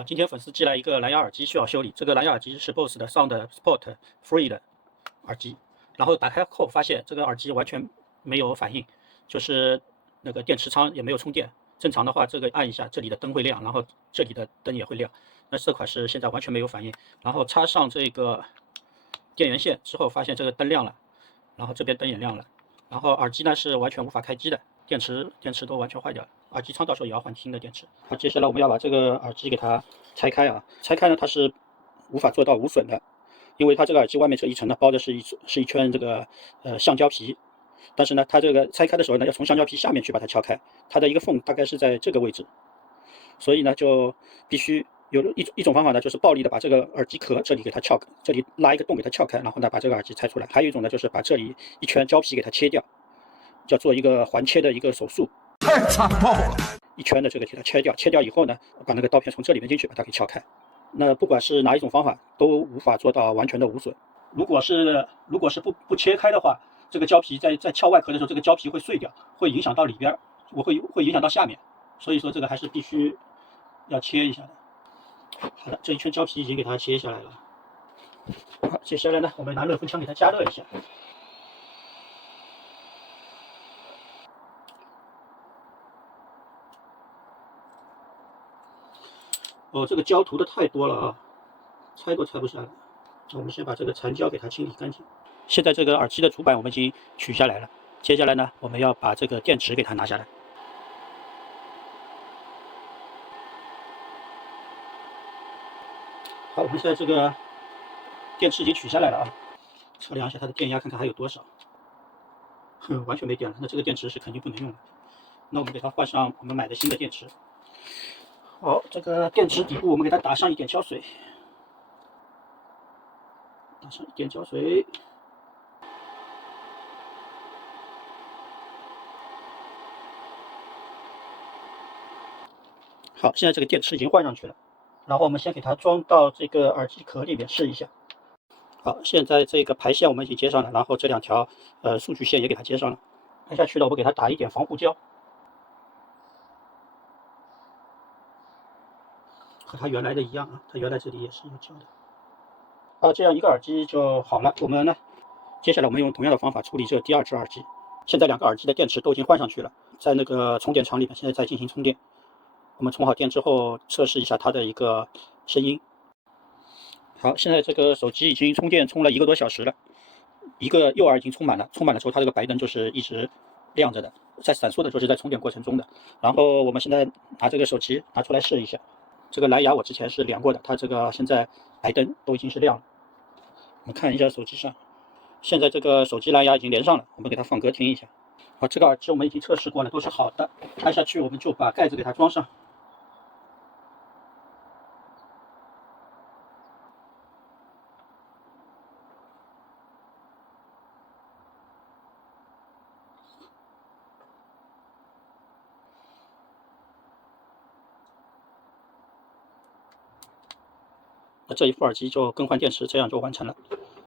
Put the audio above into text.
好，今天粉丝寄来一个蓝牙耳机需要修理。这个蓝牙耳机是 BOSS 的 Sound Sport Free 的耳机，然后打开后发现这个耳机完全没有反应，就是那个电池仓也没有充电。正常的话，这个按一下，这里的灯会亮，然后这里的灯也会亮。那这款是现在完全没有反应。然后插上这个电源线之后，发现这个灯亮了，然后这边灯也亮了，然后耳机呢是完全无法开机的，电池都完全坏掉了。耳机仓到时候也要换新的电池。好，接下来我们要把这个耳机给它拆开啊，拆开呢它是无法做到无损的，因为它这个耳机外面这一层呢包的是一圈这个橡胶皮，但是呢它这个拆开的时候呢要从橡胶皮下面去把它敲开，它的一个缝大概是在这个位置，所以呢就必须有一种方法呢，就是暴力的把这个耳机壳这里给它撬，这里拉一个洞给它撬开，然后呢把这个耳机拆出来。还有一种呢，就是把这里一圈胶皮给它切掉，叫做一个环切的一个手术。太残暴了！一圈的这个给它切掉，切掉以后呢，把那个刀片从这里面进去，把它给撬开。那不管是哪一种方法，都无法做到完全的无损。如果是不切开的话，这个胶皮在撬外壳的时候，这个胶皮会碎掉，会影响到里边，会影响到下面。所以说这个还是必须要切一下的。好了，这一圈胶皮已经给它切下来了。好，接下来呢，我们拿热风枪给它加热一下。哦，这个胶涂的太多了啊，拆都拆不下来。我们先把这个残胶给它清理干净。现在这个耳机的主板我们已经取下来了，接下来呢，我们要把这个电池给它拿下来。好，我们现在这个电池已经取下来了啊，测量一下它的电压，看看还有多少。完全没电了，那这个电池是肯定不能用了。那我们给它换上我们买的新的电池。好，这个电池底部我们给它打上一点胶水，打上一点胶水。好，现在这个电池已经换上去了，然后我们先给它装到这个耳机壳里面试一下。好，现在这个排线我们已经接上了，然后这两条数据线也给它接上了。接下去呢，我们给它打一点防护胶，和它原来的一样啊，它原来这里也是有胶的。好，这样一个耳机就好了。我们呢，接下来我们用同样的方法处理这第二只耳机。现在两个耳机的电池都已经换上去了，在那个充电场里面，现在在进行充电。我们充好电之后，测试一下它的一个声音。好，现在这个手机已经充电充了1个多小时了，一个右耳已经充满了，充满了之后，它这个白灯就是一直亮着的，在闪烁的就是在充电过程中的。然后我们现在拿这个手机拿出来试一下，这个蓝牙我之前是连过的，它这个现在白灯都已经是亮了。我们看一下手机上，现在这个手机蓝牙已经连上了，我们给它放歌听一下。好，这个耳机我们已经测试过了，都是好的。按下去我们就把盖子给它装上。那这一副耳机就更换电池，这样就完成了。